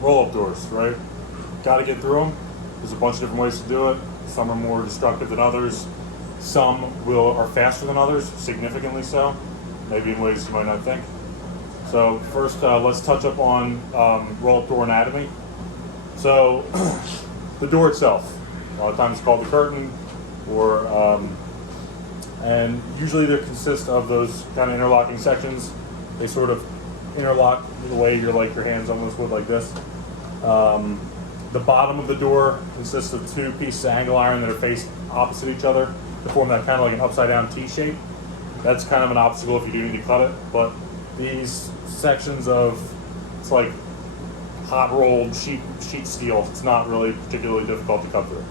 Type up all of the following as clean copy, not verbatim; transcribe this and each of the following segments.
roll-up doors, right? Got to get through them. There's a bunch of different ways to do it. Some are more destructive than others. Some are faster than others, significantly so, maybe in ways you might not think. So first, let's touch up on roll-up door anatomy. So the door itself, a lot of times it's called the curtain, and usually they consist of those kind of interlocking sections. They sort of interlock the way your hands almost would, like this. The bottom of the door consists of two pieces of angle iron that are faced opposite each other to form that kind of like an upside down T shape. That's kind of an obstacle if you do need to cut it, but these sections it's like hot rolled sheet steel. It's not really particularly difficult to cut through.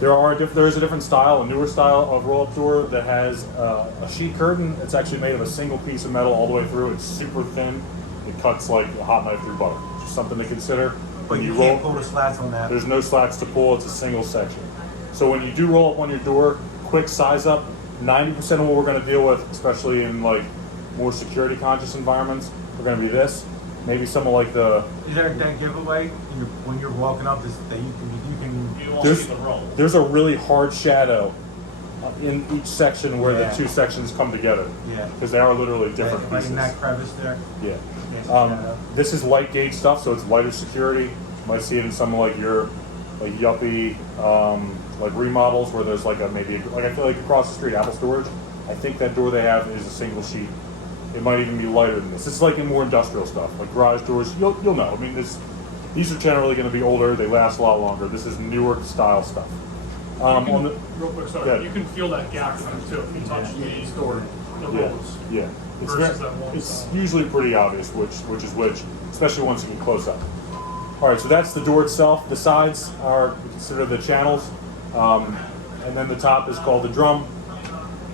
There is a different style, a newer style of roll-up door that has a sheet curtain. It's actually made of a single piece of metal all the way through. It's super thin. It cuts like a hot knife through butter. Just something to consider. But you can't pull the slats on that. There's no slats to pull. It's a single section. So when you do roll up on your door, quick size up. 90% of what we're going to deal with, especially in like more security conscious environments, are going to be this. Maybe some of like the. Is there that giveaway when you're walking up that you can there's, see the roll? There's a really hard shadow in each section where the two sections come together. Yeah. Because they are literally different like pieces. in that crevice there. Yeah. This is light gauge stuff, so it's lighter security. You might see it in some like your yuppie like remodels where there's like I feel like across the street, Apple Storage. I think that door they have is a single sheet. It might even be lighter than this. It's like in more industrial stuff, like garage doors. You'll know. I mean, these are generally going to be older. They last a lot longer. This is newer style stuff. Real quick, sorry. You can feel that gap in them too if you touch the door, the rolls. Yeah. It's side. usually pretty obvious which is which, especially once you get close up. All right, so that's the door itself. The sides are considered the channels, and then the top is called the drum.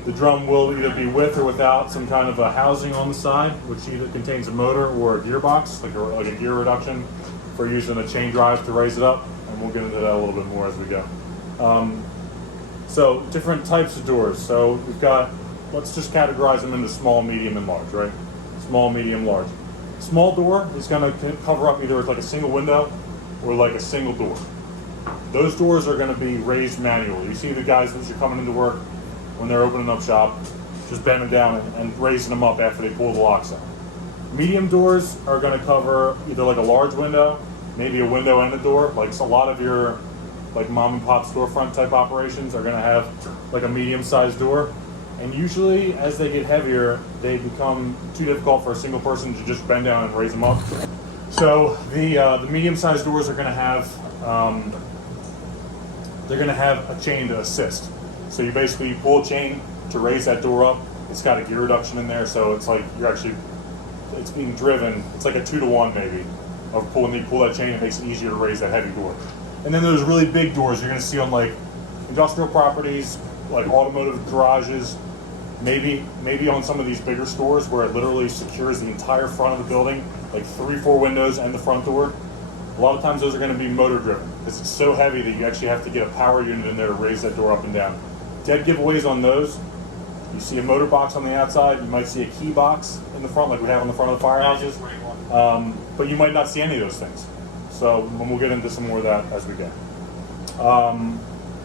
The drum will either be with or without some kind of a housing on the side, which either contains a motor or a gearbox, like a gear reduction for using a chain drive to raise it up, and we'll get into that a little bit more as we go. So different types of doors. So we've got, let's just categorize them into small, medium, and large, right? Small, medium, large. Small door is going to cover up either like a single window or like a single door. Those doors are going to be raised manually. You see the guys as you're coming into work when they're opening up shop, just bending down and raising them up after they pull the locks out. Medium doors are going to cover either like a large window, maybe a window and a door. Like a lot of your like mom and pop storefront type operations are going to have like a medium sized door. And usually as they get heavier, they become too difficult for a single person to just bend down and raise them up. So the medium sized doors are going to have a chain to assist. So you basically pull a chain to raise that door up. It's got a gear reduction in there, so it's like it's being driven. It's like a 2-to-1 maybe of pull that chain. It makes it easier to raise that heavy door. And then there's really big doors you're going to see on like industrial properties, like automotive garages, maybe on some of these bigger stores where it literally secures the entire front of the building, like 3-4 windows and the front door. A lot of times those are going to be motor driven because it's so heavy that you actually have to get a power unit in there to raise that door up and down. Dead giveaways on those. You see a motor box on the outside. You might see a key box in the front like we have on the front of the firehouses. But you might not see any of those things. So we'll get into some more of that as we go.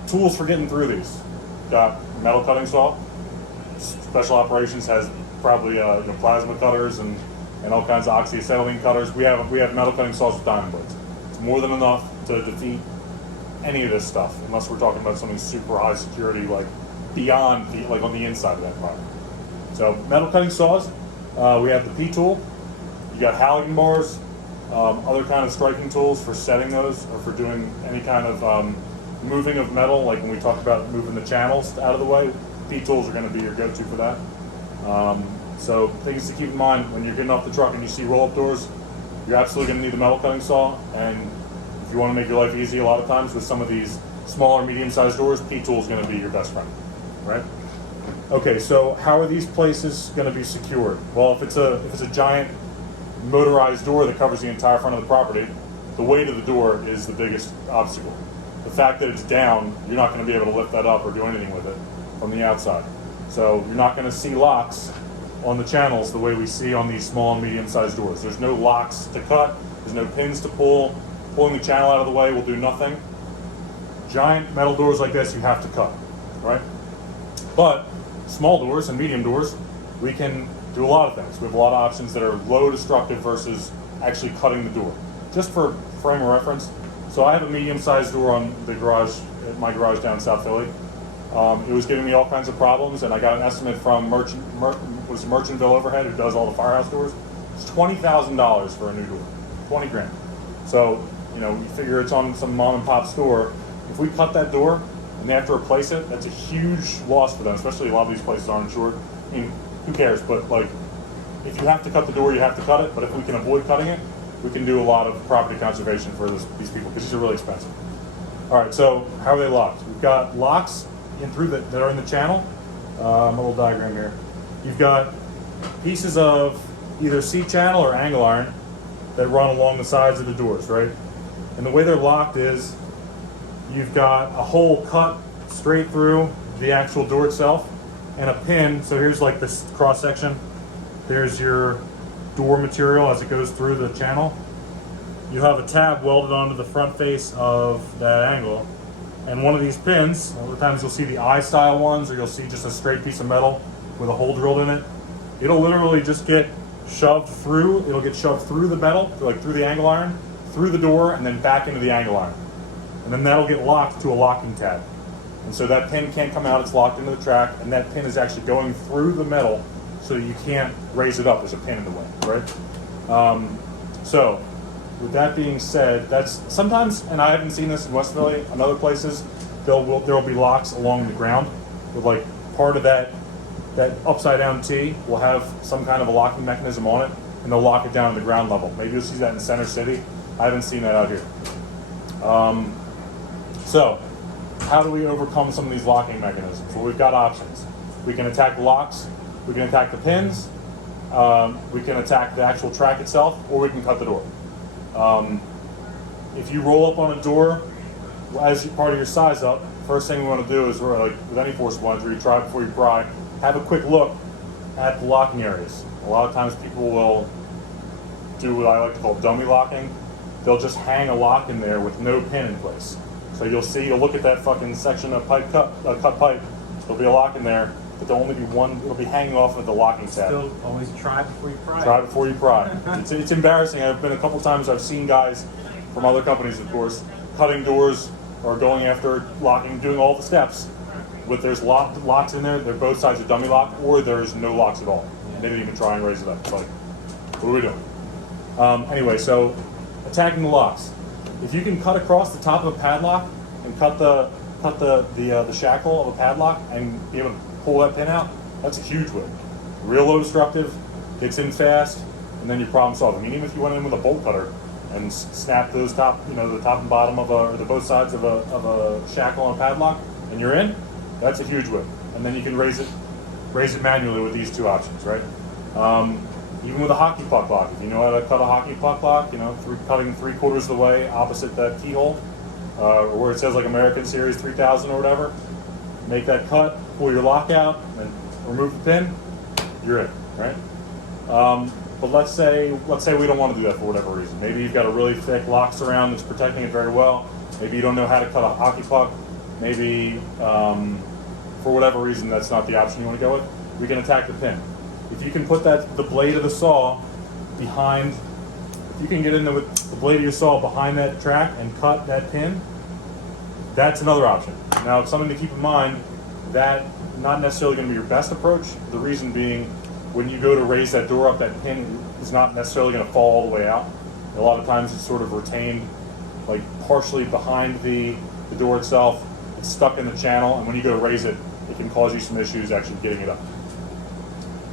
Tools for getting through these. Got metal cutting saw. Special operations has probably plasma cutters and all kinds of oxyacetylene cutters. We have metal cutting saws with diamond blades. It's more than enough to defeat any of this stuff, unless we're talking about something super high security, like beyond like on the inside of that environment. So metal cutting saws. We have the P-tool. You got Halligan bars, other kind of striking tools for setting those or for doing any kind of moving of metal, like when we talked about moving the channels out of the way. P-tools are going to be your go-to for that. So things to keep in mind when you're getting off the truck and you see roll-up doors, you're absolutely going to need the metal cutting saw. And if you want to make your life easy, a lot of times with some of these smaller, medium-sized doors, P-tool is going to be your best friend, right? Okay, so how are these places going to be secured? Well, if it's a giant motorized door that covers the entire front of the property, the weight of the door is the biggest obstacle. The fact that it's down, you're not going to be able to lift that up or do anything with it from the outside. So you're not going to see locks on the channels the way we see on these small and medium-sized doors. There's no locks to cut. There's no pins to pull. Pulling the channel out of the way will do nothing. Giant metal doors like this, you have to cut, right? But small doors and medium doors, we can do a lot of things. We have a lot of options that are low destructive versus actually cutting the door. Just for frame of reference, so I have a medium-sized door on the garage, at my garage down in South Philly. It was giving me all kinds of problems, and I got an estimate from Merchantville Overhead, who does all the Firehouse doors. It's $20,000 for a new door, 20 grand. So, you figure it's on some mom and pop store. If we cut that door and they have to replace it, that's a huge loss for them, especially a lot of these places aren't insured. I mean, who cares? But like, if you have to cut the door, you have to cut it. But if we can avoid cutting it, we can do a lot of property conservation for these people, because these are really expensive. All right, so how are they locked? We've got locks in through that are in the channel. A little diagram here. You've got pieces of either C-channel or angle iron that run along the sides of the doors, right? And the way they're locked is you've got a hole cut straight through the actual door itself and a pin. So here's like this cross section. There's your door material as it goes through the channel. You have a tab welded onto the front face of that angle. And one of these pins, a lot of times you'll see the I-style ones, or you'll see just a straight piece of metal with a hole drilled in it. It'll literally just get shoved through. It'll get shoved through the metal, like through the angle iron, through the door, and then back into the angle iron. And then that'll get locked to a locking tab. And so that pin can't come out, it's locked into the track, and that pin is actually going through the metal so that you can't raise it up. There's a pin in the way, right? So, with that being said, that's sometimes, and I haven't seen this in West Philly, in other places, there will be locks along the ground with like part of that upside down T will have some kind of a locking mechanism on it, and they'll lock it down to the ground level. Maybe you'll see that in Center City. I haven't seen that out here. So, how do we overcome some of these locking mechanisms? Well, we've got options. We can attack the locks, we can attack the pins, we can attack the actual track itself, or we can cut the door. If you roll up on a door as part of your size up, first thing we want to do is, like with any forcible entry, try before you pry, have a quick look at the locking areas. A lot of times people will do what I like to call dummy locking. They'll just hang a lock in there with no pin in place. So you'll look at that fucking section of pipe cut pipe, there'll be a lock in there, but there'll only be one, it'll be hanging off of the locking tab. Still, always try before you pry. Try before you pry. It's embarrassing. I've been a couple times, I've seen guys from other companies, of course, cutting doors or going after locking, doing all the steps. There's locks in there, they're both sides of dummy lock, or there's no locks at all. They didn't even try and raise it up. It's like, what are we doing? Anyway, so attacking the locks. If you can cut across the top of a padlock and cut the shackle of a padlock and be able to pull that pin out, that's a huge win. Real low destructive, gets in fast, and then you problem solve. I mean, even if you went in with a bolt cutter and snapped those the top and bottom or the both sides of a shackle on a padlock, and you're in, that's a huge win. And then you can raise it manually with these two options, right? Even with a hockey puck lock, if you know how to cut a hockey puck lock, cutting 3/4 of the way opposite that keyhole, or where it says like American Series 3000 or whatever, make that cut, pull your lock out, and remove the pin, you're in, right? But let's say we don't want to do that for whatever reason. Maybe you've got a really thick lock surround that's protecting it very well. Maybe you don't know how to cut a hockey puck. Maybe for whatever reason that's not the option you want to go with. We can attack the pin. If you can put the blade of the saw behind, if you can get in there with the blade of your saw behind that track and cut that pin, that's another option. Now, it's something to keep in mind, that not necessarily going to be your best approach. The reason being, when you go to raise that door up, that pin is not necessarily going to fall all the way out. A lot of times it's sort of retained, like partially behind the door itself. It's stuck in the channel, and when you go to raise it, it can cause you some issues actually getting it up.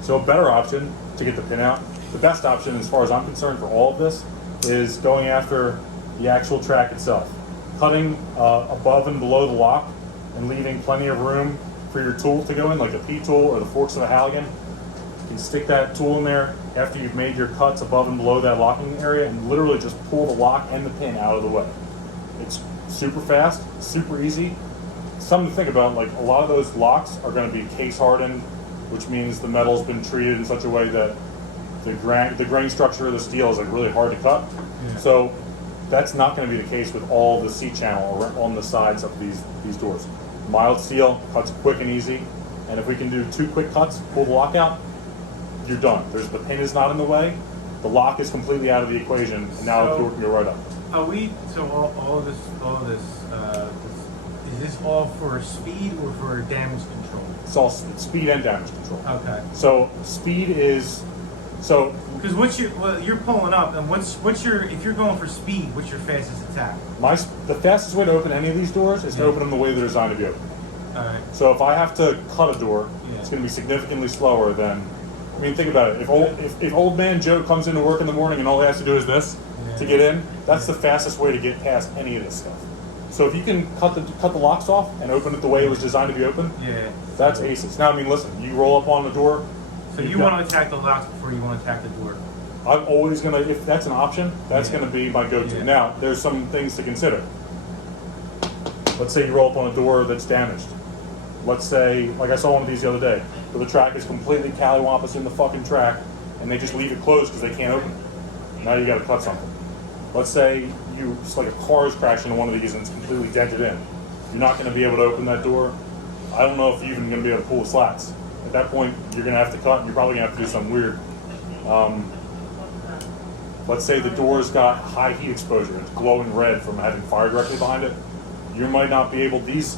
So a better option to get the pin out, the best option as far as I'm concerned for all of this, is going after the actual track itself. Cutting above and below the lock and leaving plenty of room for your tool to go in, like a P-tool or the forks of a Halligan. You can stick that tool in there after you've made your cuts above and below that locking area and literally just pull the lock and the pin out of the way. It's super fast, super easy. Something to think about, like a lot of those locks are going to be case hardened, which means the metal's been treated in such a way that the grain structure of the steel is like really hard to cut. Yeah. So that's not going to be the case with all the seat channel on the sides of these doors. Mild steel cuts quick and easy, and if we can do 2 quick cuts, pull the lock out, you're done. The pin is not in the way, the lock is completely out of the equation, and now the door can go right up. Are we, so all this, is this all for speed or for damage control? It's speed and damage control. Okay. So speed is, Because you're pulling up, and if you're going for speed, what's your fastest attack? the fastest way to open any of these doors is to open them the way they're designed to be open. Alright. So if I have to cut a door, Yeah. it's going to be significantly slower than. I mean, think about it. If old man Joe comes into work in the morning and all he has to do is this to get in, that's the fastest way to get past any of this stuff. So if you can cut the locks off and open it the way it was designed to be open, Yeah. that's aces. Now, I mean, listen, you roll up on the door. So you want to attack the locks before you want to attack the door? I'm always gonna, if that's an option, that's gonna be my go-to. Yeah. Now, there's some things to consider. Let's say you roll up on a door that's damaged. Let's say, like I saw one of these the other day, where the track is completely cattywampus in the fucking track, and they just leave it closed because they can't open it. Now you gotta cut something. Let's say it's like a car is crashing into one of these and it's completely dented in. You're not gonna be able to open that door. I don't know if you're even gonna be able to pull the slats. At that point, you're gonna have to cut, and you're probably gonna have to do something weird. Let's say the door's got high heat exposure. It's glowing red from having fire directly behind it. You might not be able, these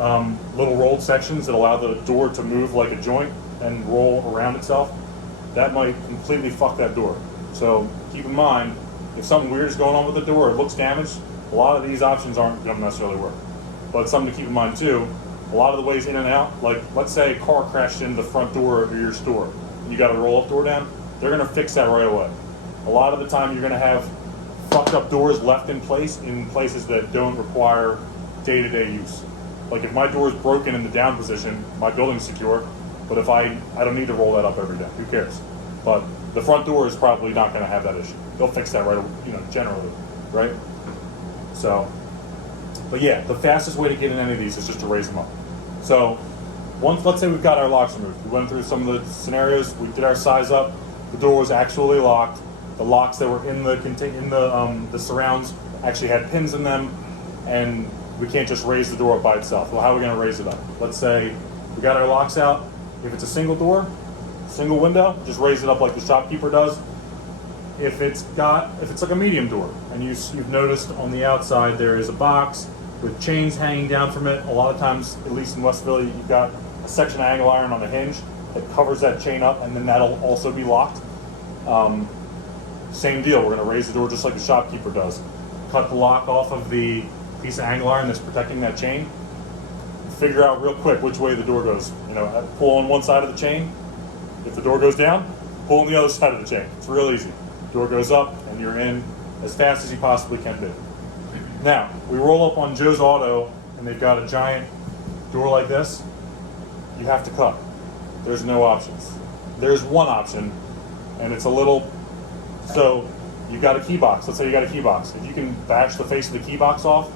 little rolled sections that allow the door to move like a joint and roll around itself, that might completely fuck that door. So keep in mind, if something weird is going on with the door, it looks damaged, a lot of these options aren't gonna necessarily work. But something to keep in mind too, a lot of the ways in and out, like let's say a car crashed into the front door of your store, and you got a roll-up door down, they're gonna fix that right away. A lot of the time you're gonna have fucked up doors left in place in places that don't require day-to-day use. Like if my door is broken in the down position, my building's secure, but if I don't need to roll that up every day, who cares? But the front door is probably not gonna have that issue. They'll fix that right away, generally, right? So, but yeah, the fastest way to get in any of these is just to raise them up. So, let's say we've got our locks removed. We went through some of the scenarios, we did our size up, the door was actually locked, the locks that were in the surrounds actually had pins in them, and we can't just raise the door up by itself. Well, how are we gonna raise it up? Let's say we got our locks out. If it's a single door, single window, just raise it up like the shopkeeper does. If it's like a medium door, and you've noticed on the outside there is a box with chains hanging down from it. A lot of times, at least in West Philly, you've got a section of angle iron on the hinge that covers that chain up, and then that'll also be locked. Same deal, we're gonna raise the door just like the shopkeeper does. Cut the lock off of the piece of angle iron that's protecting that chain. Figure out real quick which way the door goes. Pull on one side of the chain. If the door goes down, pull on the other side of the chain. It's real easy. Door goes up and you're in as fast as you possibly can be. Now, we roll up on Joe's Auto and they've got a giant door like this. You have to cut. There's no options. There's one option, and it's a little, so you got a key box. Let's say you got a key box. If you can bash the face of the key box off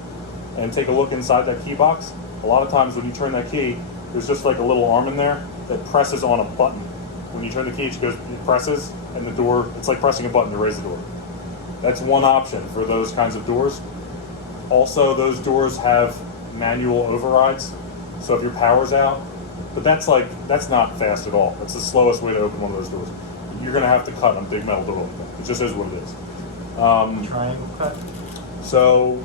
and take a look inside that key box, a lot of times when you turn that key, there's just like a little arm in there that presses on a button. When you turn the key, it presses, and the door, it's like pressing a button to raise the door. That's one option for those kinds of doors. Also, those doors have manual overrides, so if your power's out, but that's not fast at all. That's the slowest way to open one of those doors. You're gonna have to cut a big metal door. It just is what it is. Triangle cut? So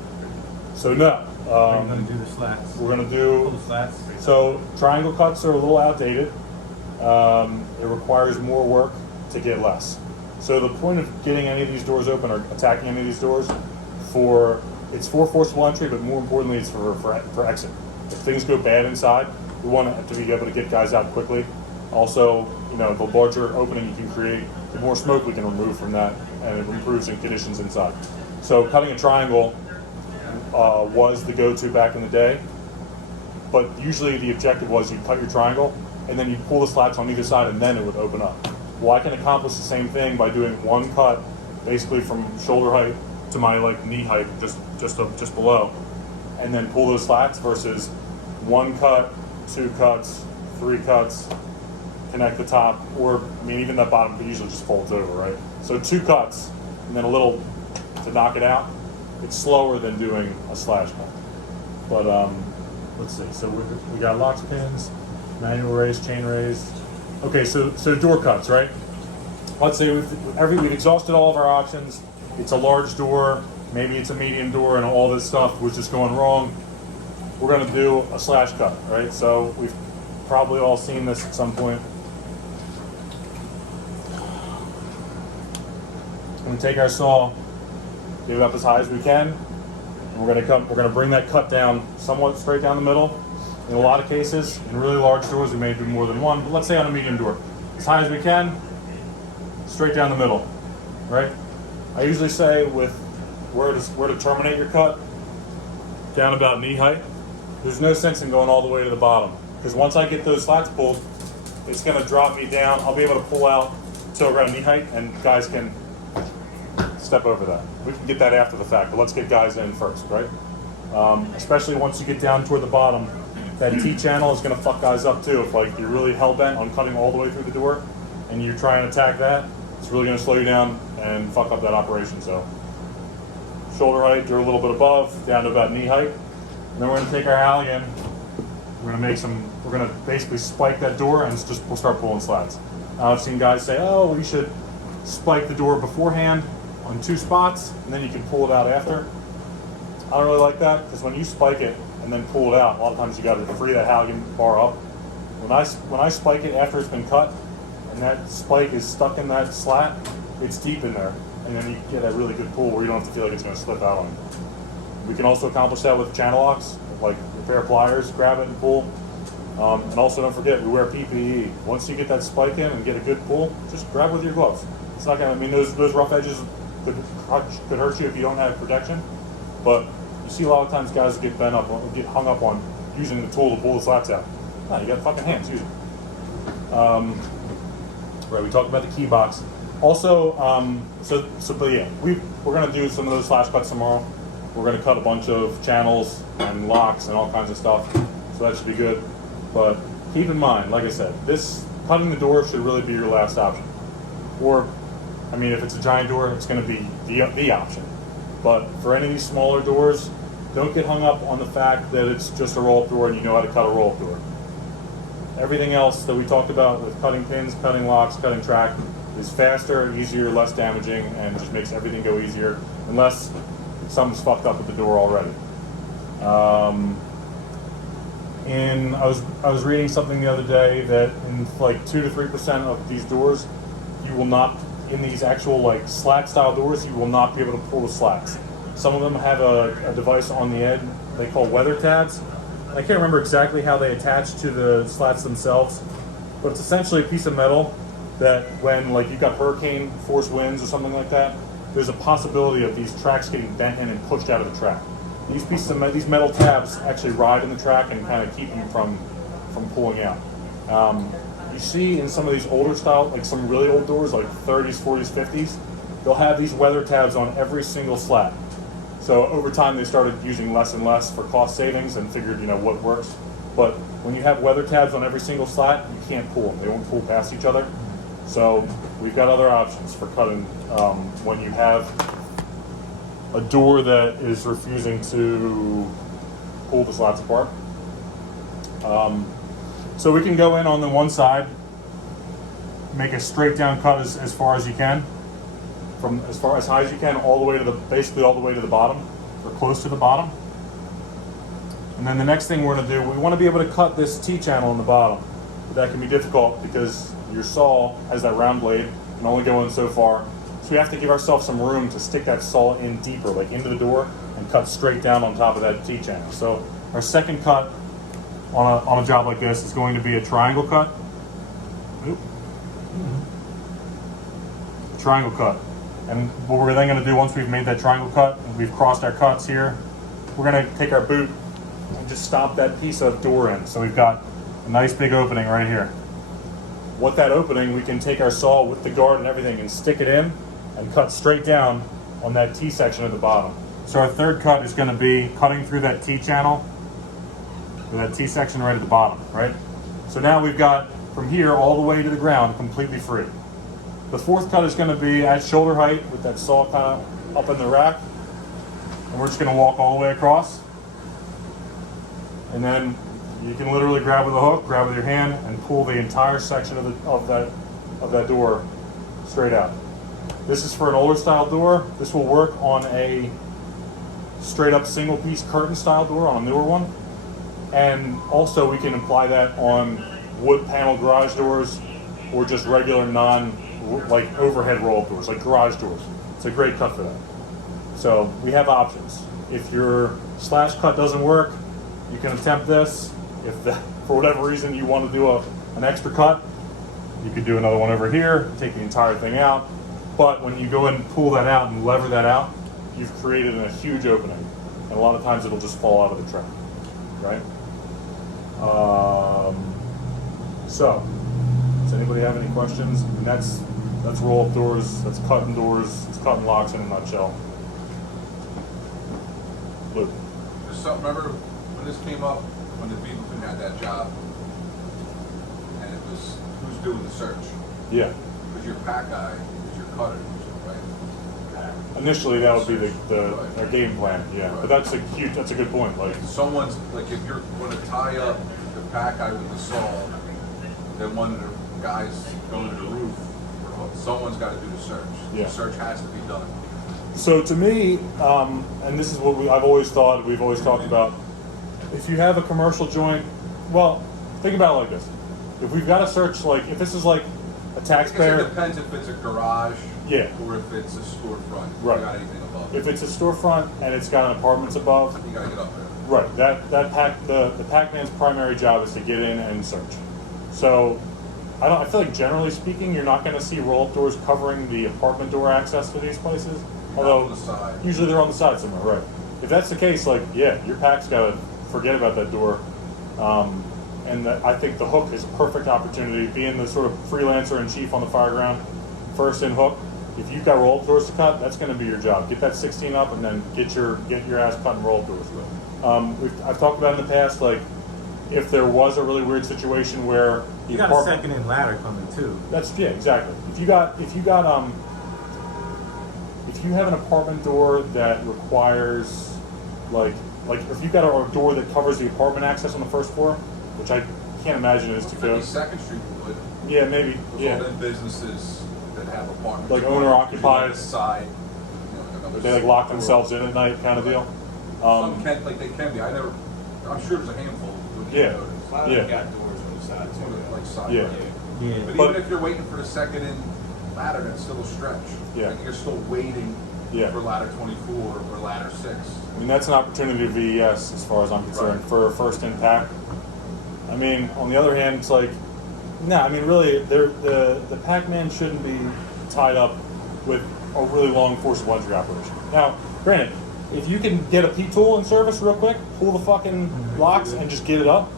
no. Are you gonna do the slats? We're gonna Pull do, the slats? so triangle cuts are a little outdated. It requires more work to get less. So the point of getting any of these doors open or attacking any of these doors it's for forcible entry, but more importantly, it's for exit. If things go bad inside, we want to be able to get guys out quickly. Also, the larger opening you can create, the more smoke we can remove from that, and it improves in conditions inside. So cutting a triangle was the go-to back in the day, but usually the objective was you cut your triangle, and then you pull the slats on either side, and then it would open up. Well, I can accomplish the same thing by doing one cut, basically from shoulder height to my knee height, just below, and then pull those slats versus one cut, two cuts, three cuts, connect the top, or I mean even that bottom usually just folds over, right? So 2 cuts and then a little to knock it out. It's slower than doing a slash cut. But let's see. So we got locks, pins, manual raise, chain raise. Okay, so door cuts, right? Let's say we've exhausted all of our options. It's a large door, maybe it's a medium door, and all this stuff was just going wrong. We're going to do a slash cut, right? So we've probably all seen this at some point. We're going to take our saw, get it up as high as we can, and we're going to bring that cut down somewhat straight down the middle. In a lot of cases, in really large doors, we may do more than one, but let's say on a medium door, as high as we can, straight down the middle, right? I usually say with where to terminate your cut, down about knee height. There's no sense in going all the way to the bottom, because once I get those slats pulled, it's going to drop me down. I'll be able to pull out till around knee height, and guys can step over that. We can get that after the fact, but let's get guys in first, right? Especially once you get down toward the bottom, that T-channel is going to fuck guys up too. If like you're really hell-bent on cutting all the way through the door, and you're trying to attack that, it's really going to slow you down and fuck up that operation. So shoulder height, you're a little bit above, down to about knee height. And then we're going to take our Halligan. We're going to basically spike that door, and we'll start pulling slats. I've seen guys say, oh, you should spike the door beforehand on 2 spots, and then you can pull it out after. I don't really like that, because when you spike it and then pull it out, a lot of times you got to free that Halligan bar up. When I spike it after it's been cut, and that spike is stuck in that slat, it's deep in there, and then you get a really good pull where you don't have to feel like it's going to slip out on you. We can also accomplish that with channel locks, like a pair of pliers, grab it and pull. And also don't forget, we wear PPE. Once you get that spike in and get a good pull, just grab with your gloves. It's not gonna, I mean, those rough edges could hurt you if you don't have protection, but you see a lot of times guys get hung up on using the tool to pull the slats out. No, you got fucking hands, use it. Right, we talked about the key box. Also, but yeah, we're gonna do some of those slash cuts tomorrow. We're going to cut a bunch of channels and locks and all kinds of stuff, so that should be good. But keep in mind, like I said, cutting the door should really be your last option. Or, I mean, if it's a giant door, it's going to be the option. But for any of these smaller doors, don't get hung up on the fact that it's just a roll-up door and you know how to cut a roll-up door. Everything else that we talked about with cutting pins, cutting locks, cutting track is faster, easier, less damaging, and just makes everything go easier, unless something's fucked up with the door already. And I was reading something the other day that in like 2 to 3% of these doors, you will not, in these actual like slat style doors, you will not be able to pull the slats. Some of them have a device on the end they call weather tabs. I can't remember exactly how they attach to the slats themselves, but it's essentially a piece of metal that when like you've got hurricane force winds or something like that, there's a possibility of these tracks getting bent in and pushed out of the track. These metal tabs actually ride in the track and kind of keep you from pulling out. You see in some of these older style, like some really old doors, like 30s, 40s, 50s, they'll have these weather tabs on every single slat. So over time they started using less and less for cost savings and figured, what works. But when you have weather tabs on every single slat, you can't pull them. They won't pull past each other. So we've got other options for cutting when you have a door that is refusing to pull the slats apart. So we can go in on the one side, make a straight down cut as far as you can, from as high as you can, all the way to basically all the way to the bottom, or close to the bottom. And then the next thing we're going to do, we want to be able to cut this T-channel in the bottom. But that can be difficult because your saw has that round blade and only go in so far. So we have to give ourselves some room to stick that saw in deeper, like into the door, and cut straight down on top of that T-channel. So our second cut on a job like this is going to be a triangle cut. Triangle cut. And what we're then going to do once we've made that triangle cut, and we've crossed our cuts here, we're going to take our boot and just stop that piece of door in. So we've got a nice big opening right here. What that opening, we can take our saw with the guard and everything and stick it in and cut straight down on that T section at the bottom. So our third cut is going to be cutting through that T channel, or that T section right at the bottom, right? So now we've got from here all the way to the ground completely free. The fourth cut is going to be at shoulder height with that saw kind of up in the rack. And we're just going to walk all the way across. And then you can literally grab with a hook, grab with your hand, and pull the entire section of that door straight out. This is for an older style door. This will work on a straight up single piece curtain style door on a newer one. And also we can apply that on wood panel garage doors or just regular like overhead roll up doors, like garage doors. It's a great cut for that. So we have options. If your slash cut doesn't work, you can attempt this. If for whatever reason you want to do an extra cut, you could do another one over here, take the entire thing out. But when you go and pull that out and lever that out, you've created a huge opening. And a lot of times it'll just fall out of the track, right? So, does anybody have any questions? And that's roll-up doors, that's cutting doors, it's cutting locks in a nutshell. Luke. There's something, remember when this came up, when the people who had that job, and it was, who's doing the search? Yeah. It was your pack guy, it was your cutter, right? Initially, that would be our game plan, yeah. But that's a good point. Like Someone's, like if you're going to tie up the pack guy with the saw, then one of the guys going to the roof, someone's got to do the search. Yeah. The search has to be done. So to me, and this is what I've always thought, we've always talked about, if you have a commercial joint, well, think about it like this. If we've got a search, like, if this is like a taxpayer... It depends if it's a garage yeah. or if it's a storefront. Right. You got anything above. If it's a storefront and it's got apartments above... You got to get up there. Right. The Pac-Man's primary job is to get in and search. So, I feel like generally speaking, you're not going to see roll-up doors covering the apartment door access to these places. Although, on the side. Usually they're on the side somewhere, right. If that's the case, like, yeah, your pack's got to forget about that door. I think the hook is a perfect opportunity, being the sort of freelancer in chief on the fireground, first in hook. If you've got roll-up doors to cut, that's going to be your job. Get that 16 up and then get your ass cutting roll-up doors. I've talked about in the past, like, if there was a really weird situation where you got a second in ladder coming too. Yeah, exactly. If you have an apartment door that requires like if you've got a door that covers the apartment access on the first floor, which I can't imagine is too good. 52nd Street would. Yeah, maybe. Yeah. All them businesses that have apartments. Like owner occupied. Side. They like lock themselves in at night, kind of deal. Some can, like they can be. I'm sure there's a handful. Yeah. A lot of them got doors on the side too. Like side. Yeah. Yeah. But even if you're waiting for the second in ladder, that's still a stretch. Yeah. Like you're still waiting for ladder 24 or ladder 6. I mean, that's an opportunity to VES as far as I'm concerned for a first in pack. I mean, on the other hand, it's like, I mean, really, the Pac-Man shouldn't be tied up with a really long forcible entry operation. Now, granted, if you can get a P-tool in service real quick, pull the fucking locks and just get it up,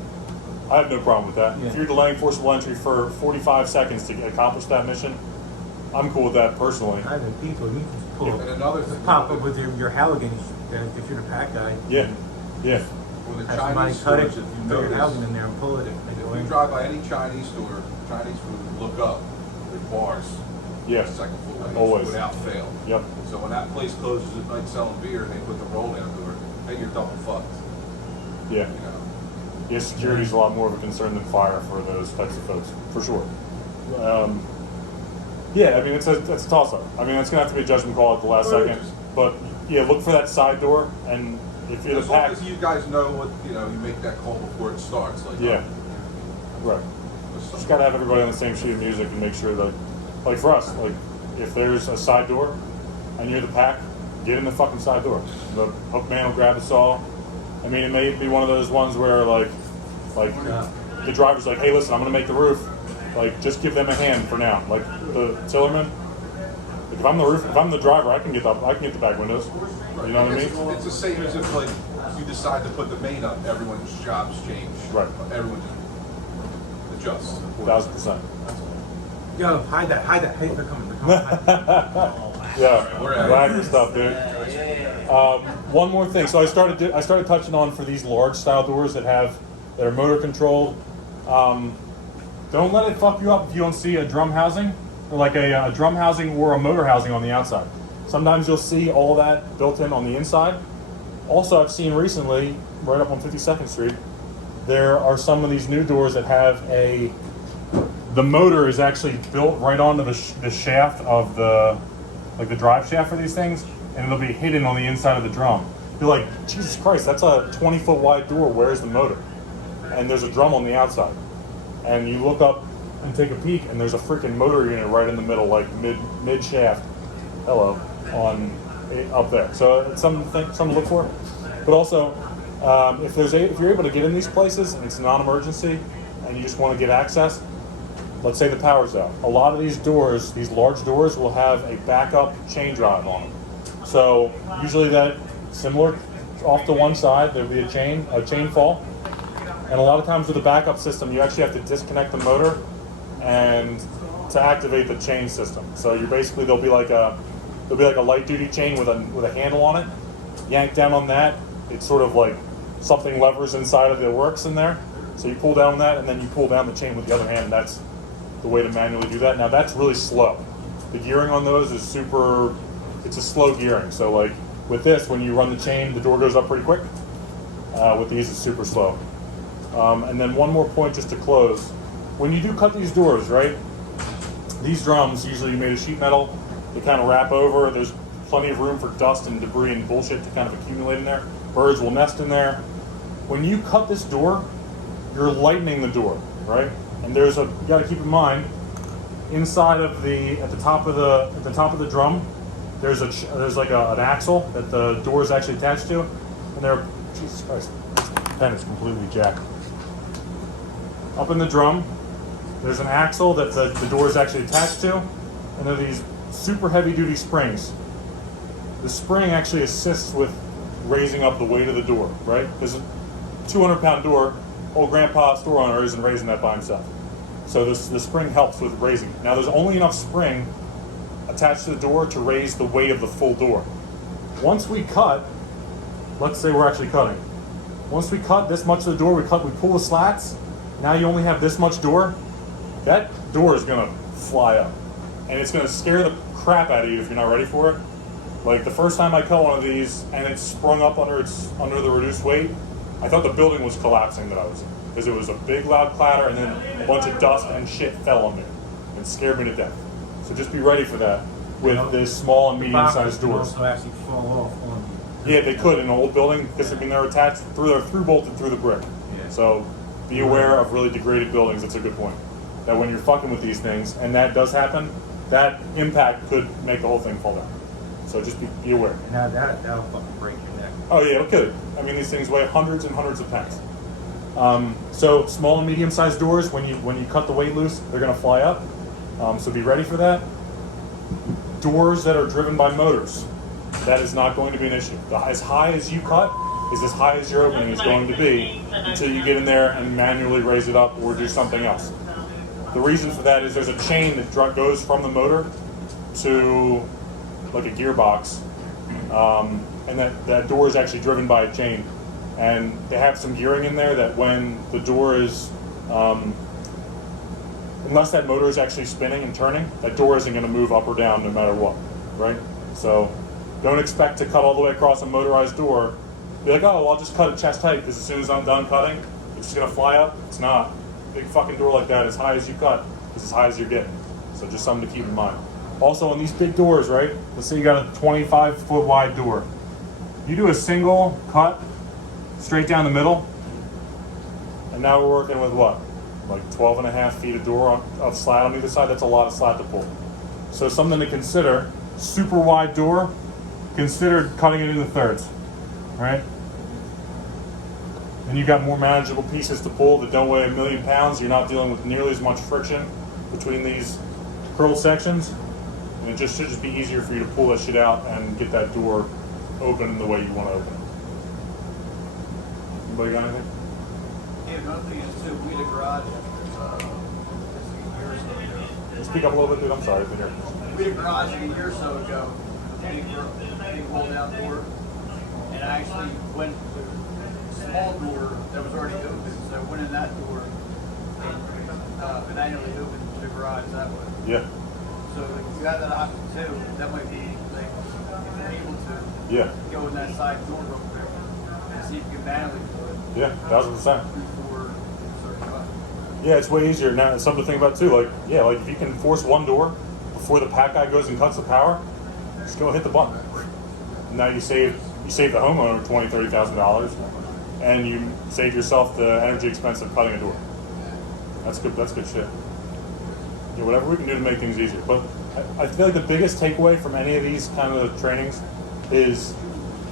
I have no problem with that. Yeah. If you're delaying forcible entry for 45 seconds to accomplish that mission, I'm cool with that personally. I have a P-tool. You can pull. And another thing, pop up with your Halligan if you're the pack guy. Yeah. Yeah. For the Have Chinese somebody cut stores, it, if you put your notice, Halligan in there and pull it. if you drive by any Chinese store, Chinese food, look up, the bars, Yeah. second floor, Always. without fail. Yep. So when that place closes at night selling beer and they put the roll down door, hey, you're double fucked. Yeah. You know. Yeah, security is a lot more of a concern than fire for those types of folks, for sure. Yeah, I mean, it's a toss-up. I mean, it's going to have to be a judgment call at the last second. But, yeah, look for that side door, and if you're As the long pack... as you guys know what, you make that call before it starts. Like, Yeah. Right. Just got to have everybody on the same sheet of music and make sure that, like for us, like, if there's a side door and you're the pack, get in the fucking side door. The hook man will grab the saw. I mean, it may be one of those ones where, like the driver's like, hey, listen, I'm going to make the roof. Like, just give them a hand for now. Like, the tillerman, like, if I'm the roof, if I'm the driver, I can get the back windows. You know what I mean? It's the same as if, like, you decide to put the main up, everyone's jobs change. Right. Everyone just adjusts. 1,000%. Yo, hide that. Hey, they're coming. Yeah, We're at Wagner stuff, dude. One more thing. So I started touching on for these large style doors that are motor controlled. Don't let it fuck you up if you don't see a drum housing, or like a drum housing or a motor housing on the outside. Sometimes you'll see all that built in on the inside. Also, I've seen recently, right up on 52nd Street, there are some of these new doors that have the motor is actually built right onto the shaft of the drive shaft for these things, and it'll be hidden on the inside of the drum. You're like, Jesus Christ, that's a 20-foot wide door, where's the motor? And there's a drum on the outside. And you look up and take a peek, and there's a freaking motor unit right in the middle, like mid shaft. Hello, up there. So it's something to look for. But also, if you're able to get in these places and it's non-emergency, and you just want to get access, let's say the power's out. A lot of these doors, these large doors, will have a backup chain drive on them. So usually that similar off to one side, there'll be a chain fall. And a lot of times with the backup system, you actually have to disconnect the motor and to activate the chain system. So you're basically there'll be like a light duty chain with a handle on it. Yank down on that, it's sort of like something levers inside of the works in there. So you pull down that, and then you pull down the chain with the other hand. And that's the way to manually do that. Now that's really slow. The gearing on those is super. It's a slow gearing. So like with this, when you run the chain, the door goes up pretty quick. With these, it's super slow. And then one more point just to close. When you do cut these doors, right? These drums, usually made of sheet metal, they kind of wrap over. There's plenty of room for dust and debris and bullshit to kind of accumulate in there. Birds will nest in there. When you cut this door, you're lightening the door, right? And you got to keep in mind, inside of at the top of the drum, there's like an axle that the door is actually attached to, and Jesus Christ, this pen is completely jacked. Up in the drum, there's an axle that the door is actually attached to, and there are these super heavy duty springs. The spring actually assists with raising up the weight of the door, right? Because a 200-pound door, old grandpa store owner isn't raising that by himself. So the spring helps with raising. Now there's only enough spring attached to the door to raise the weight of the full door. Once we cut, let's say we're actually cutting. Once we cut this much of the door, we pull the slats. Now you only have this much door. That door is gonna fly up, and it's gonna scare the crap out of you if you're not ready for it. Like the first time I cut one of these and it sprung up under the reduced weight, I thought the building was collapsing that I was in, because it was a big loud clatter and then a bunch of dust and shit fell on me and scared me to death. So just be ready for that with the small and medium-sized doors. Also actually fall off on you. Yeah, they could in an old building because they're attached they're through-bolted through the brick. Yeah. So be aware of really degraded buildings. That's a good point. That when you're fucking with these things, and that does happen, that impact could make the whole thing fall down. So just be aware. Now that'll fucking break your neck. Oh yeah, it could. I mean, these things weigh hundreds and hundreds of pounds. So small and medium-sized doors, when you cut the weight loose, they're going to fly up. So be ready for that. Doors that are driven by motors, that is not going to be an issue. As high as you cut is as high as your opening is going to be until you get in there and manually raise it up or do something else. The reason for that is there's a chain that goes from the motor to like a gearbox, and that door is actually driven by a chain. And they have some gearing in there that when the door is, unless that motor is actually spinning and turning, that door isn't going to move up or down no matter what, right? So don't expect to cut all the way across a motorized door. Be like, oh, well, I'll just cut it chest height because as soon as I'm done cutting, it's just going to fly up. It's not. Big fucking door like that, as high as you cut, is as high as you're getting. So just something to keep in mind. Also, on these big doors, right? Let's say you got a 25-foot wide door. You do a single cut straight down the middle, and now we're working with what? Like 12 and a half feet of door of slat on either side. That's a lot of slat to pull. So something to consider, super wide door, consider cutting it into thirds, right? Then you've got more manageable pieces to pull that don't weigh 1,000,000 pounds. You're not dealing with nearly as much friction between these curl sections. And it should just be easier for you to pull that shit out and get that door open in the way you want to open it. Anybody got anything? Yeah, another thing is too, we had a garage, years ago. Speak up a little bit, dude. I'm sorry. But here. We had a garage a year or so ago, big roll-down door, and I actually went to a small door that was already open, so I went in that door. I and manually open the garage that way. Yeah. So if you have that option too, that might be like, if you're able to Yeah. go in that side door real quick and see if you can manually do it Yeah. 1000%. before certain time. Yeah, it's way easier now. It's something to think about too. Like, yeah, like if you can force one door before the pack guy goes and cuts the power, just go hit the button. Now you save the homeowner $20,000-$30,000, and you save yourself the energy expense of cutting a door. That's good. That's good shit. Yeah, whatever we can do to make things easier. But I feel like the biggest takeaway from any of these kind of trainings is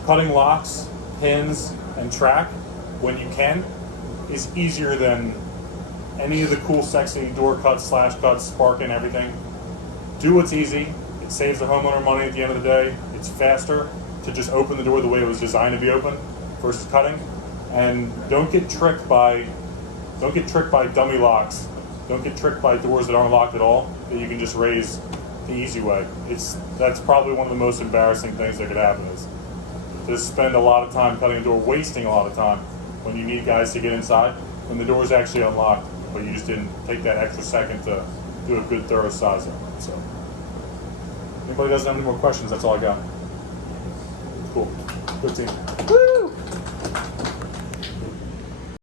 cutting locks, pins, and track when you can is easier than any of the cool, sexy door cuts, slash cuts, sparking, everything. Do what's easy. It saves the homeowner money at the end of the day. It's faster to just open the door the way it was designed to be open versus cutting. And don't get tricked by dummy locks. Don't get tricked by doors that aren't locked at all that you can just raise the easy way. That's probably one of the most embarrassing things that could happen is to spend a lot of time cutting a door, wasting a lot of time when you need guys to get inside when the door is actually unlocked, but you just didn't take that extra second to do a good thorough sizing. So, anybody doesn't have any more questions, that's all I got. Cool. Good team. Woo!